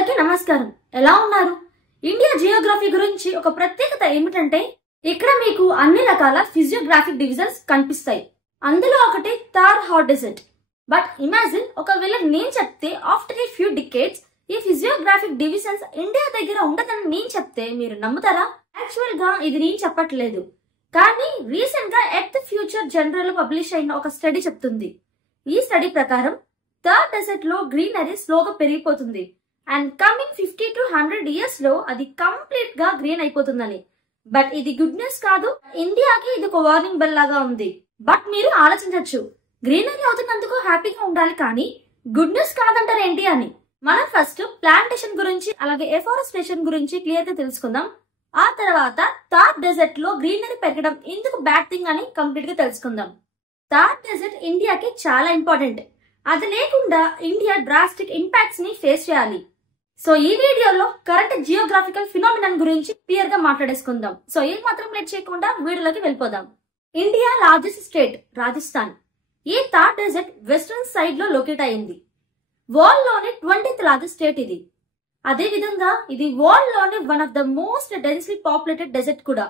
అందరికీ నమస్కారం. ఎలా ఉన్నారు? ఇండియా జియోగ్రఫీ గురించి ఒక ప్రత్యేకత ఏమిటంటే ఇక్కడ మీకు అన్ని రకాల ఫిజియోగ్రాఫిక్ డివిజన్స్ కనిపిస్తాయి. అందులో ఒకటి Thar hot desert. But imagine ఒకవేళ నేను చెప్తే ఆఫ్టర్ ఏ ఫ్యూ డికేడ్స్ ఈ ఫిజియోగ్రాఫిక్ డివిజన్స్ ఇండియా దగ్గర ఉండదని నేను చెప్తే మీరు నమ్ముతారా? యాక్చువల్ గా ఇది నేను చెప్పట్లేదు, కానీ రీసెంట్ గా ఎర్త్ ఫ్యూచర్ జనరల్ లో పబ్లిష్ అయిన ఒక స్టడీ చెప్తుంది. ఈ స్టడీ ప్రకారం థార్ డెజర్ట్ లో గ్రీనరీ స్లోగా పెరిగిపోతుంది అండ్ కమింగ్ 50 to 100 years లో అది కంప్లీట్ గా గ్రీన్ అయిపోతుందని. బట్ ఇది గుడ్ న్యూస్ కాదు, ఇండియాకి ఇది ఒక వార్నింగ్ బెల్ లాగా ఉంది. బట్ మీరు ఆలోచించవచ్చు, గ్రీనరీ అవుతున్నందుకు హ్యాపీగా ఉండాలి కానీ గుడ్ న్యూస్ కాదంటారు ఏంటి అని. మనం ఫస్ట్ ప్లాంటేషన్ గురించి అలాగే ఎఫారెస్టేషన్ గురించి క్లియర్ గా తెలుసుకుందాం. ఆ తర్వాత థార్ డెజర్ట్ లో గ్రీనరీ పెరగడం ఎందుకు బ్యాడ్ థింగ్ అని కంప్లీట్ గా తెలుసుకుందాం. థార్ డెజర్ట్ ఇండియాకి చాలా ఇంపార్టెంట్. అది లేకుండా ఇండియా డ్రాస్టిక్ ఇంపాక్ట్స్ ని ఫేస్ చేయాలి. సో ఈ వీడియోలో కరెంట్ జియోగ్రాఫికల్ ఫినామినన్ గురించి క్లియర్ గా మాట్లాడేసుకుందాం. సో ఏం మాత్రం లేట్ చేయకుండా వీడియోలోకి వెళ్ళిపోదాం. India largest state Rajasthan. ఈ థార్ డెజర్ట్ వెస్టర్న్ సైడ్ లో లొకేట్ అయింది. వరల్డ్ లోని 20th లార్జెస్ట్ స్టేట్ ఇది. అదే విధంగా ఇది వరల్డ్ లోని one of the most densely populated desert కూడా.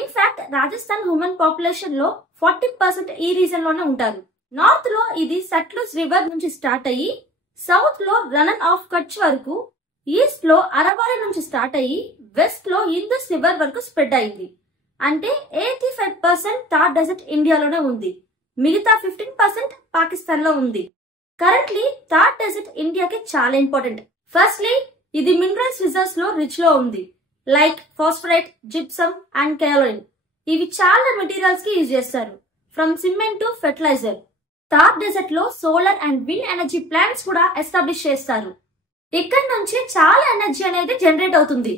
ఇన్ఫాక్ట్ రాజస్థాన్ హ్యూమన్ పాపులేషన్ లో 40% ఈ రీజన్ లోనే ఉంటారు. నార్త్ లో ఇది సట్లుజ్ రివర్ నుంచి స్టార్ట్ అయ్యి సౌత్ లో రనన్ ఆఫ్ కచ్ వరకు, ఈస్ట్ లో అరవాలి నుంచి స్టార్ట్ అయ్యి వెస్ట్ లో ఇందస్ రివర్ వరకు స్ప్రెడ్ అయింది. అంటే 85% థార్ డెజర్ట్ ఇండియాలోనే ఉంది, మిగతా 15% పాకిస్తాన్ లో ఉంది. కరెంట్లీ థార్ డెజర్ట్ ఇండియాకి చాలా ఇంపార్టెంట్. ఫస్ట్లీ ఇది మినరల్స్ రిజర్వ్స్ లో రిచ్ లో ఉంది, like phosphorite, gypsum and kaolin. ఇవి చాలా మెటీరియల్స్ కి యూజ్ చేస్తారు, from cement to fertiliser. Thar desert లో solar and wind energy plants కూడా ఎస్టాబ్లిష్ చేస్తారు. ఇక్కడ నుంచి చాలా ఎనర్జీ అనేది జనరేట్ అవుతుంది.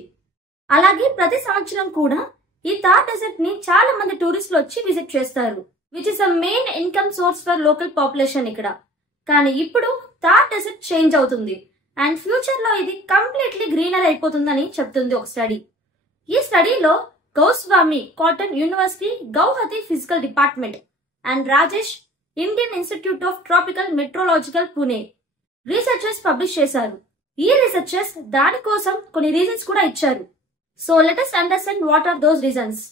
అలాగే ప్రతి సంవత్సరం కూడా ఈ థార్ డెజర్ట్ ని చాలా మంది టూరిస్టులు వచ్చి విజిట్ చేస్తారు, which is a main income source for local population ఇక్కడ. కానీ ఇప్పుడు థార్ డెజర్ట్ చేంజ్ అవుతుంది అండ్ ఫ్యూచర్ లో ఇది కంప్లీట్లీ గ్రీనరీ అయిపోతుందని చెప్తుంది ఒక స్టడీ. ఈ స్టడీలో Goswami Cotton university Guwahati physical department and Rajesh Indian institute of tropical meteorological Pune researchers publish చేశారు. ఈ రీసెర్చర్స్ దానికోసం కొన్ని రీజన్స్ కూడా ఇచ్చారు. So let us understand what are those reasons.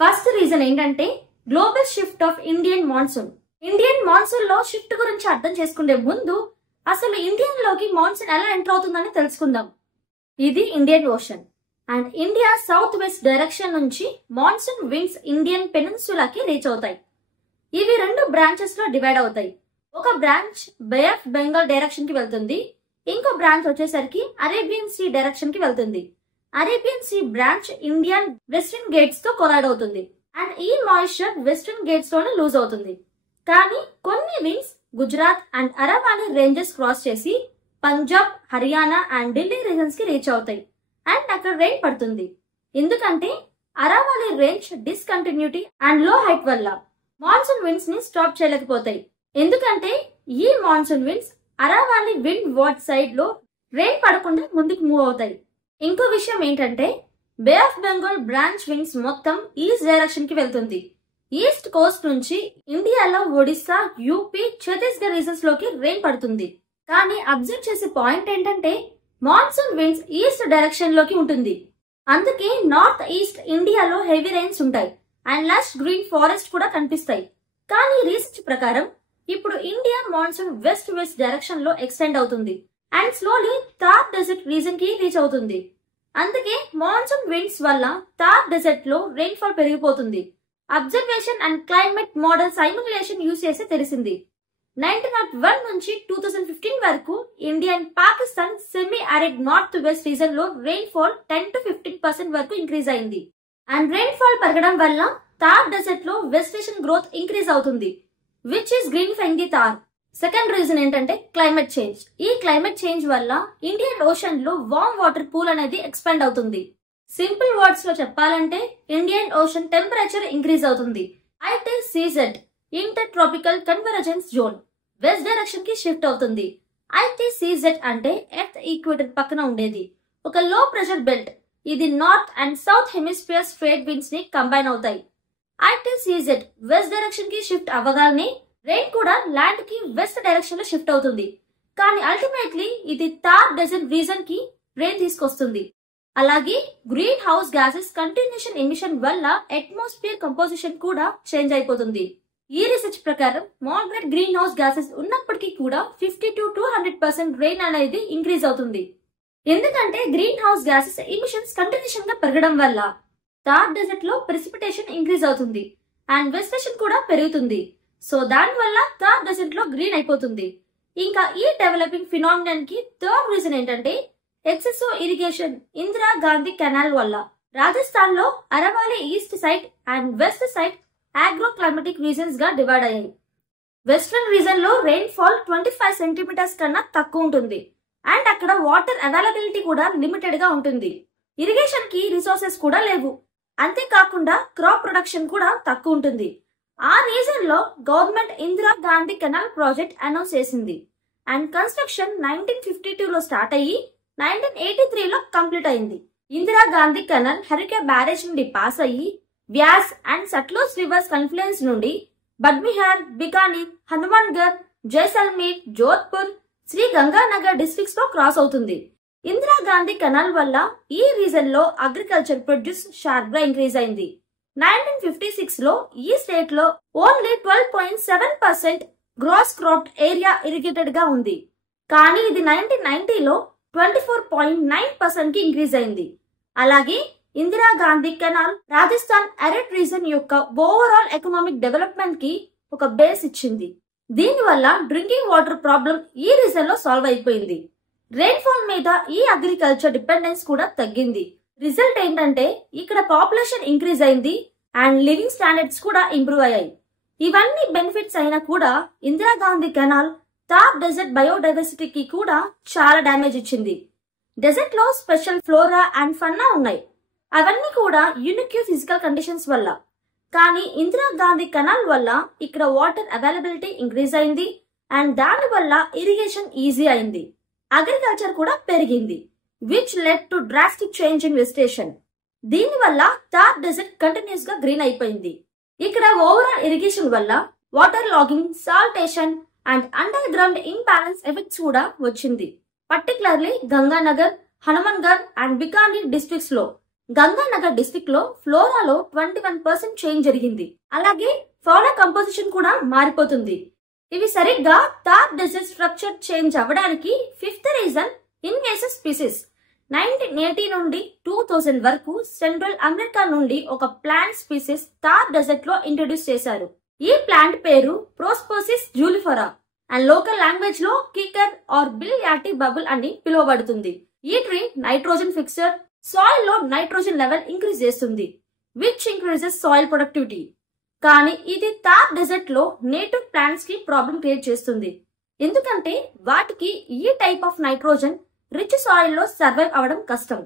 First reason ఏంటంటే global shift of Indian monsoon. Indian monsoon లో shift గురించి అర్థం చేసుకునే ముందు అసలు ఇండియన్ లోకి మాన్సూన్ ఎలా ఎంటర్ అవుతుందని తెలుసుకుందాం. ఇది Indian ocean and India south west direction నుంచి మాన్సూన్ విండ్స్ ఇండియన్ పెనిన్సులాకి రీచ్ అవుతాయి. ఇవి 2 బ్రాంచెస్ లో డివైడ్ అవుతాయి. ఒక branch bay of Bengal direction కి వెళ్తుంది, ఇంకో బ్రాంచ్ వచ్చేసరికి అరేబియన్ సీ డైరెక్షన్ కి వెళ్తుంది. Arabian sea branch Indian western Ghats తో కొలైడ్ అవుతుంది అండ్ ఈ మాయిశ్చర్ వెస్టర్న్ గేట్స్ లోనే లూజ్ అవుతుంది. కానీ కొన్ని winds Gujarat and Aravali ranges cross చేసి పంజాబ్, హర్యానా అండ్ ఢిల్లీ రీజన్స్ కి రీచ్ అవుతాయి అండ్ అక్కడ రెయిన్ పడుతుంది. ఎందుకంటే Aravali range discontinuity and low height వల్ల మాన్సూన్ విండ్స్ ని స్టాప్ చేయలేకపోతాయి. ఎందుకంటే ఈ monsoon winds Aravali windward side లో రెయిన్ పడకుండా ముందుకు మూవ్ అవుతాయి. ఇంకో విషయం ఏంటంటే బే ఆఫ్ బెంగాల్ బ్రాంచ్ విండ్స్ మొత్తం ఈస్ట్ డైరెక్షన్ కి వెళ్తుంది. ఈస్ట్ కోస్ట్ నుంచి ఇండియాలో ఒడిస్సా, యూపీ, ఛత్తీస్గఢ్ రీజన్స్ లోకి రెయిన్ పడుతుంది. కానీ అబ్జర్వ్ చేసే పాయింట్ ఏంటంటే మాన్సూన్ విండ్స్ ఈస్ట్ డైరెక్షన్ లోకి ఉంటుంది. అందుకే నార్త్ ఈస్ట్ ఇండియాలో హెవీ రెయిన్స్ ఉంటాయి అండ్ లష్ గ్రీన్ ఫారెస్ట్ కూడా కనిపిస్తాయి. కానీ రీసెర్చ్ ప్రకారం ఇప్పుడు India monsoon west west direction లో ఎక్స్టెండ్ అవుతుంది and slowly Thar desert region కి రీచ్ అవుతుంది. అందుకే మాన్సూన్ విండ్స్ వల్ల థార్ డెజర్ట్ లో రెయిన్ ఫాల్ పెరిగిపోతుంది. Observation and climate model simulation use చేసి తెలిసింది. 1901 నుంచి 2015 వరకు India and Pakistan semi arid north west region లో రెయిన్ ఫాల్ 10 to 15% వరకు ఇంక్రీజ్ అయింది. అండ్ రెయిన్ ఫాల్ పెరగడం వల్ల థార్ డెజర్ట్ లో వెజిటేషన్ గ్రోత్ ఇంక్రీజ్ అవుతుంది, which is greenifying the Thar. Second reason ఏంటంటే క్లైమేట్ చేంజ్. ఈ క్లైమేట్ చేంజ్ వల్ల ఇండియన్ ఓషన్ లో వార్మ్ వాటర్ పూల్ అనేది ఎక్స్పాండ్ అవుతుంది. సింపుల్ వర్డ్స్ లో చెప్పాలంటే ఇండియన్ ఓషన్ టెంపరేచర్ ఇంక్రీజ్ అవుతుంది. అయితే CZ inter tropical convergence zone west direction కి షిఫ్ట్ అవుతుంది. అయితే సీజెడ్ అంటే ఎర్త్ ఈక్వేటర్ పక్కన ఉండేది ఒక లో ప్రెషర్ బెల్ట్. ఇది north and south hemisphere straight winds ని కంబైన్ అవుతాయి. అయితే సీజెడ్ వెస్ట్ డైరెక్షన్ కి షిఫ్ట్ అవ్వగానే రెయిన్ కూడా ల్యాండ్ కి వెస్ట్ డైరెక్షన్ లో షిఫ్ట్ అవుతుంది. కానీ అల్టిమేట్లీ ఇది థార్ డెజర్ట్ రీజన్ కి రెయిన్ తీసుకొస్తుంది. అలాగే green house gases continuation emission వల్ల అట్మాస్ఫియర్ కంపోజిషన్ కూడా చేంజ్ అయిపోతుంది. ఈ రీసెర్చ్ ప్రకారం మోడరేట్ గ్రీన్ హౌస్ గ్యాసెస్ ఉన్నప్పటికీ కూడా 50 to 200% రెయిన్ అనేది ఇంక్రీజ్ అవుతుంది. ఎందుకంటే green house gases emissions continuation గా పెరగడం వల్ల థార్ డెజర్ట్ లో ప్రెసిపిటేషన్ ఇంక్రీజ్ అవుతుంది అండ్ వెజిటేషన్ కూడా పెరుగుతుంది. సో దాని వల్ల థార్ డెజర్ట్ లో గ్రీన్ అయిపోతుంది. ఇంకా ఈ డెవలపింగ్ ఫినామినన్ కి థర్డ్ రీజన్ ఏంటంటే excessive irrigation Indira Gandhi canal వల్ల. రాజస్థాన్ లో Aravali east side and west side agro climatic regions గా డివైడ్ అయ్యాయి. వెస్ట్రన్ రీజన్ లో రెయిన్ ఫాల్ 25 సెంటీమీటర్స్ కన్నా తక్కువ ఉంటుంది అండ్ అక్కడ వాటర్ అవైలబిలిటీ కూడా లిమిటెడ్ గా ఉంటుంది. ఇరిగేషన్ కి రిసోర్సెస్ కూడా లేవు. అంతేకాకుండా క్రాప్ ప్రొడక్షన్ కూడా తక్కువ ఉంటుంది. ఆ రీజన్ లో government Indira Gandhi canal project announce చేసింది అండ్ కన్స్ట్రక్షన్ 1952 లో స్టార్ట్ అయ్యి 1983 లో కంప్లీట్ అయింది. ఇందిరా గాంధీ కెనాల్ హరికే బ్యారేజ్ నుండి పాస్ అయ్యి Vyas and Sutlej rivers confluence నుండి బద్మిహార్, బికానీర్, హనుమాన్గర్, జైసల్మీర్, జోధ్పూర్, శ్రీ గంగానగర్ డిస్ట్రిక్ట్స్ లో క్రాస్ అవుతుంది. ఇందిరా గాంధీ కెనాల్ వల్ల ఈ రీజన్ లో అగ్రికల్చర్ ప్రొడ్యూస్ షార్ప్ గా ఇంక్రీజ్ అయింది. 1956 లో ఈ స్టేట్ లో only 12.7% gross crop area irrigated గా ఉంది. కానీ ఇది 1990 లో 24.9% కి ఇంక్రీజ్ అయింది. అలాగే Indira Gandhi canal Rajasthan arid reason యొక్క ఓవరాల్ ఎకనామిక్ డెవలప్మెంట్ కి ఒక బేస్ ఇచ్చింది. దీనివల్ల డ్రింకింగ్ వాటర్ ప్రాబ్లం ఈ రీజన్ లో సాల్వ్ అయిపోయింది. రెయిన్ఫాల్ మీద ఈ అగ్రికల్చర్ డిపెండెన్స్ కూడా తగ్గింది. రిజల్ట్ ఏంటంటే ఇక్కడ పాపులేషన్ ఇంక్రీజ్ అయింది అండ్ లివింగ్ స్టాండర్డ్స్ కూడా ఇంప్రూవ్ అయ్యాయి. ఇవన్నీ బెనిఫిట్స్ అయినా కూడా ఇందిరా గాంధీ కెనాల్ థార్ డెజర్ట్ బయోడైవర్సిటీకి కూడా చాలా డ్యామేజ్ ఇచ్చింది. డెజర్ట్ లో స్పెషల్ ఫ్లోరా అండ్ ఫన్నా ఉన్నాయి. అవన్నీ కూడా యూనిక్ ఫిజికల్ కండిషన్స్ వల్ల. కానీ ఇందిరా గాంధీ కెనాల్ వల్ల ఇక్కడ వాటర్ అవైలబిలిటీ ఇంక్రీజ్ అయింది అండ్ దాని వల్ల ఇరిగేషన్ ఈజీ అయింది. అగ్రికల్చర్ కూడా పెరిగింది which led to drastic change in vegetation. దీని వల్ల థార్ డెజర్ట్ కంటిన్యూస్ గా గ్రీన్ అయిపోయింది. ఇక్కడ ఓవరాల్ ఇరిగేషన్ వల్ల water logging, saltation and underground imbalance effects కూడా వచ్చింది. Particularly Ganganagar, Hanumangarh and Bikaner districts లో. గంగానగర్ డిస్ట్రిక్ట్ లో ఫ్లోరాలో 21% చేంజ్ జరిగింది. అలాగే ఫౌనా కంపోజిషన్ కూడా మారిపోతుంది. ఇవి సరిగ్గా థార్ డెజర్ట్ స్ట్రక్చర్ చేంజ్ అవ్వడానికి ఫిఫ్త్ రీజన్ ఇన్వేసివ్ స్పీసీస్. 1980 నుండి 2000 వరకు సెంట్రల్ అమెరికా నుండి ఒక ప్లాంట్ స్పీసీస్ థార్ డెజర్ట్ లో ఇంట్రొడ్యూస్ చేశారు. ఈ ప్లాంట్ పేరు ప్రోస్పోసిస్ జూలిఫరా అండ్ లోకల్ లాంగ్వేజ్ లో కికర్ ఆర్ బిల్ యాటి బబుల్ అని పిలువబడుతుంది. ఈ ట్రీ నైట్రోజన్ ఫిక్సర్, సాయిల్ లో నైట్రోజన్ లెవెల్ ఇంక్రీజ్ చేస్తుంది విచ్ ఇంక్రీజెస్ సాయిల్ ప్రొడక్టివిటీ. కానీ ఇది థార్ డెజర్ట్ లో నేటివ్ ప్లాంట్స్ కి ప్రాబ్లం క్రియేట్ చేస్తుంది. ఎందుకంటే వాటికి ఈ type of nitrogen rich soil లో సర్వైవ్ అవడం కష్టం.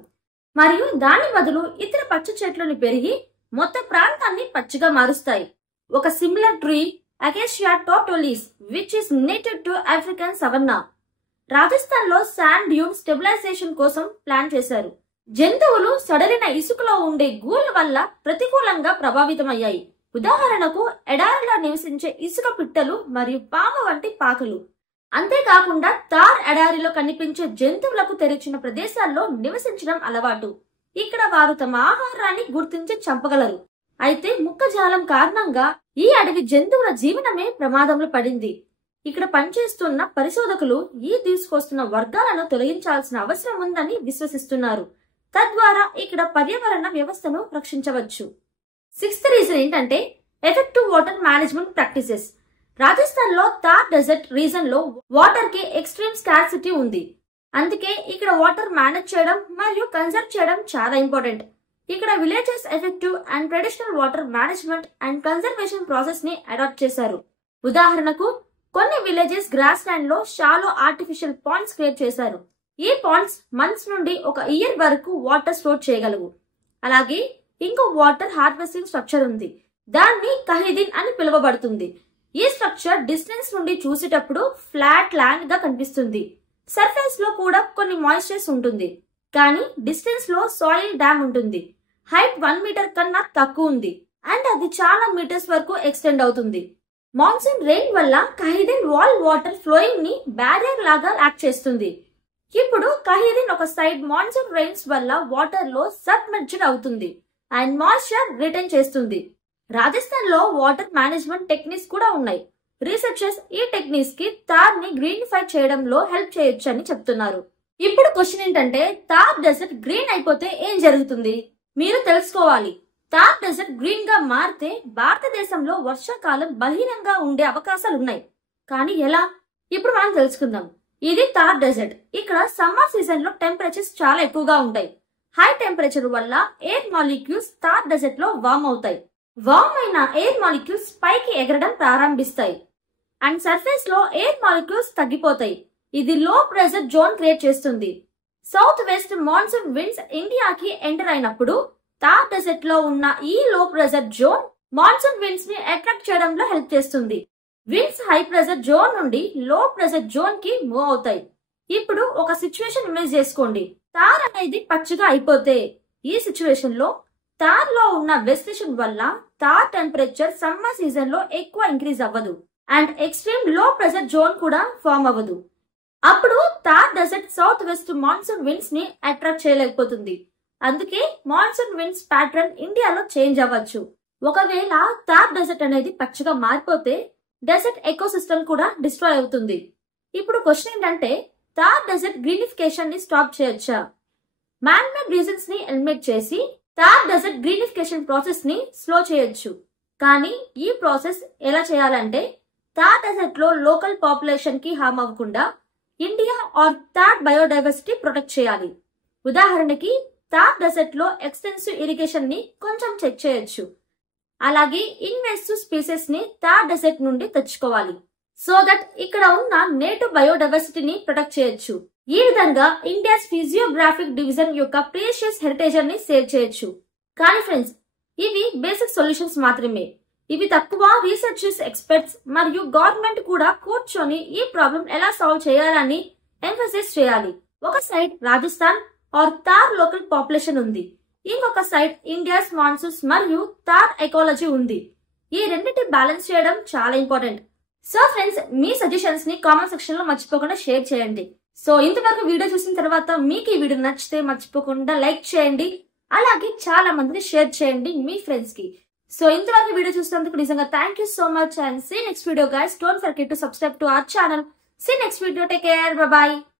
మరియు దాని బదులు ఇతర పచ్చ చెట్లను పెరిగి మొత్తం ప్రాంతాన్ని పచ్చిగా మారుస్తాయి. ఒక similar tree acacia tortilis which is native to African savanna. Rajasthan లో శాండ్ డ్యూన్ స్టెబిలైజేషన్ కోసం ప్లాన్ చేశారు. జంతువులు సడలిన ఇసుకలో ఉండే గూళ్ళ వల్ల ప్రతికూలంగా ప్రభావితమయ్యాయి. ఉదాహరణకు ఎడారిలో నివసించే ఇసుక పిట్టలు మరియు పామ వంటి పాకలు. అంతేకాకుండా థార్ ఎడారిలో కనిపించే జంతువులకు తెరిచిన ప్రదేశాల్లో నివసించడం అలవాటు. ఇక్కడ వారు తమ ఆహారాన్ని గుర్తించి చంపగలరు. అయితే ముక్కజాలం కారణంగా ఈ అడవి జంతువుల జీవనమే ప్రమాదంలో పడింది. ఇక్కడ పనిచేస్తున్న పరిశోధకులు ఈ తీసుకొస్తున్న వర్గాలను తొలగించాల్సిన అవసరం ఉందని విశ్వసిస్తున్నారు. తద్వారా ఇక్కడ పర్యావరణ వ్యవస్థను రక్షించవచ్చు. సిక్స్త్ రీజన్ ఏంటంటే effective water management practices. Rajasthan లో థార్ డెజర్ట్ రీజన్ లో వాటర్ కి ఎక్స్ట్రీమ్ స్కార్సిటీ ఉంది. అందుకే ఇక్కడ వాటర్ మేనేజ్ చేయడం మరియు కన్సర్వ్ చేయడం చాలా ఇంపార్టెంట్. ఇక్కడ villages effective and traditional water management and conservation process ని అడాప్ట్ చేశారు. ఉదాహరణకు కొన్ని విలేజెస్ గ్రాస్ ల్యాండ్ లో షాలో ఆర్టిఫిషియల్ పాండ్స్ క్రియేట్ చేశారు. ఈ పాండ్స్ మంత్స్ నుండి ఒక ఇయర్ వరకు వాటర్ స్టోర్ చేయగలవు. అలాగే ఇంకో వాటర్ హార్వెస్టింగ్ స్ట్రక్చర్ ఉంది. దాన్ని కహిదిన్ అని పిలువబడుతుంది. ఈ స్ట్రక్చర్ డిస్టెన్స్ నుండి చూసేటప్పుడు ఫ్లాట్ ల్యాండ్ గా కనిపిస్తుంది. సర్ఫేస్ లో కూడా కొన్ని మాయిశ్చర్స్ ఉంటుంది. కానీ డిస్టెన్స్ లో సాయిల్ డ్యామ్ ఉంటుంది. హైట్ 1 మీటర్ కన్నా తక్కువ ఉంది అండ్ అది చాలా మీటర్స్ వరకు ఎక్స్టెండ్ అవుతుంది. మాన్సూన్ రెయిన్ వల్ల కహిదిన్ వాల్ వాటర్ ఫ్లోయింగ్ ని బ్యారియర్ లాగా యాక్ట్ చేస్తుంది. ఇప్పుడు కహిదిన్ ఒక సైడ్ మాన్సూన్ రెయిన్స్ వల్ల వాటర్ లో సబ్మెర్జ్డ్ అవుతుంది అండ్ మాయిశ్చర్ రిటైన్ చేస్తుంది. రాజస్థాన్ లో వాటర్ మేనేజ్మెంట్ టెక్నిక్స్ కూడా ఉన్నాయి. రీసెర్చర్స్ ఈ టెక్నిక్స్ కి తార్ ని గ్రీనిఫై చేయడంలో హెల్ప్ చేయొచ్చు అని చెప్తున్నారు. ఇప్పుడు క్వశ్చన్ ఏంటంటే, తార్ డెజర్ట్ గ్రీన్ అయిపోతే ఏం జరుగుతుంది? మీరు తెలుసుకోవాలి. తార్ డెజర్ట్ గ్రీన్ గా మారితే భారతదేశంలో వర్షాకాలం బలహీనంగా ఉండే అవకాశాలు ఉన్నాయి. కానీ ఎలా? ఇప్పుడు మనం తెలుసుకుందాం. ఇది తార్ డెజర్ట్. ఇక్కడ సమ్మర్ సీజన్ లో టెంపరేచర్స్ చాలా ఎక్కువగా ఉంటాయి. హై టెంపరేచర్ వల్ల ఎయిర్ మాలిక్యూల్స్ తార్ డెజర్ట్ లో వార్మ్ అవుతాయి. వార్మ్ అయిన ఎయిర్ మాలిక్యూల్స్ పైకి ఎగరడం ప్రారంభిస్తాయి అండ్ సర్ఫేస్ లో ఎయిర్ మాలిక్యూల్స్ తగ్గిపోతాయి. ఇది లో ప్రెషర్ జోన్ క్రియేట్ చేస్తుంది. సౌత్ వెస్ట్ మాన్సూన్ విండ్స్ ఇండియాకి ఎంటర్ అయినప్పుడు తార్ డెజర్ట్ లో ఉన్న ఈ లో ప్రెషర్ జోన్ మాన్సూన్ విండ్స్ ని అట్రాక్ట్ చేయడంలో హెల్ప్ చేస్తుంది. విండ్స్ హై ప్రెషర్ జోన్ నుండి లో ప్రెషర్ జోన్ కి మూవ్ అవుతాయి. ఇప్పుడు ఒక సిచ్యువేషన్ ఇమేజ్ చేసుకోండి. తార్ అనేది పచ్చగా అయిపోతే ఈ సిచ్యువేషన్ లో తార్ లో ఉన్న వెజిటేషన్ వల్ల తార్ టెంపరేచర్ సమ్మర్ సీజన్ లో ఎక్కువ ఇంక్రీజ్ అవ్వదు and extreme low pressure zone కూడా ఫామ్ అవ్వదు. అప్పుడు Thar desert south west monsoon winds ని అట్రాక్ట్ చేయలేకపోతుంది. అందుకే మాన్సూన్ విండ్స్ ప్యాటర్న్ ఇండియాలో చేంజ్ అవ్వచ్చు. ఒకవేళ తార్ డెజర్ట్ అనేది పచ్చగా మారిపోతే డెజర్ట్ ఎకోసిస్టమ్ కూడా డిస్ట్రాయ్ అవుతుంది. ఇప్పుడు క్వశ్చన్ ఏంటంటే, తార్ డెజర్ట్ గ్రీనిఫికేషన్ ని స్టాప్ చేయొచ్చా? మ్యాన్ మేడ్ రీజన్స్ ని ఎలిమినేట్ చేసి తార్ డెజర్ట్ గ్రీనిఫికేషన్ ప్రాసెస్ ని స్లో చేయొచ్చు. కానీ ఈ ప్రాసెస్ ఎలా చేయాలంటే, తార్ డెజర్ట్ లో లోకల్ పాపులేషన్ కి హార్మ్ అవ్వకుండా India or Thar biodiversity protect చేయాలి. ఉదాహరణకి తార్ డెజర్ట్ లో ఎక్స్టెన్సివ్ ఇరిగేషన్ ని కొంచెం చెక్ చేయొచ్చు. అలాగే ఇన్వెసివ్ స్పీసెస్ ని తార్ డెజర్ట్ నుండి తెచ్చుకోవాలి. సో దట్ ఇక్కడ ఉన్న నేటివ్ బయోడైవర్సిటీని ప్రొటెక్ట్ చేయొచ్చు. ఈ విధంగా ఇండియాస్ ఫిజియోగ్రాఫిక్ డివిజన్ యొక్క ప్రీషియస్ హెరిటేజ్ ని సేవ్ చేయొచ్చు. కానీ ఫ్రెండ్స్, ఇవి బేసిక్ సొల్యూషన్స్ మాత్రమే. ఇవి తక్కువ. రీసెర్చర్స్, ఎక్స్పర్ట్స్ మరియు గవర్నమెంట్ కూడా కూర్చొని ఈ ప్రాబ్లం ఎలా సాల్వ్ చేయాలని ఎంఫసిస్ చేయాలి. ఒక side Rajasthan or Thar local population ఉంది. ఇంకొక సైడ్ ఇండియాస్ మాన్సూన్స్ మరియు తార్ ఎకాలజీ ఉంది. ఈ రెండింటి బ్యాలెన్స్ చేయడం చాలా ఇంపార్టెంట్. సో ఫ్రెండ్స్, మీ సజెషన్స్ ని కామెంట్ సెక్షన్ లో మర్చిపోకుండా షేర్ చేయండి. సో ఇంతవరకు వీడియో చూసిన తర్వాత మీకు ఈ వీడియో నచ్చితే మర్చిపోకుండా లైక్ చేయండి. అలాగే చాలా మందిని షేర్ చేయండి మీ ఫ్రెండ్స్ కి. సో ఇంతవరకు వీడియో చూసినందుకు నిజంగా thank you so much and see next video guys. Don't forget to subscribe to our channel. See next video. Take care. Bye by.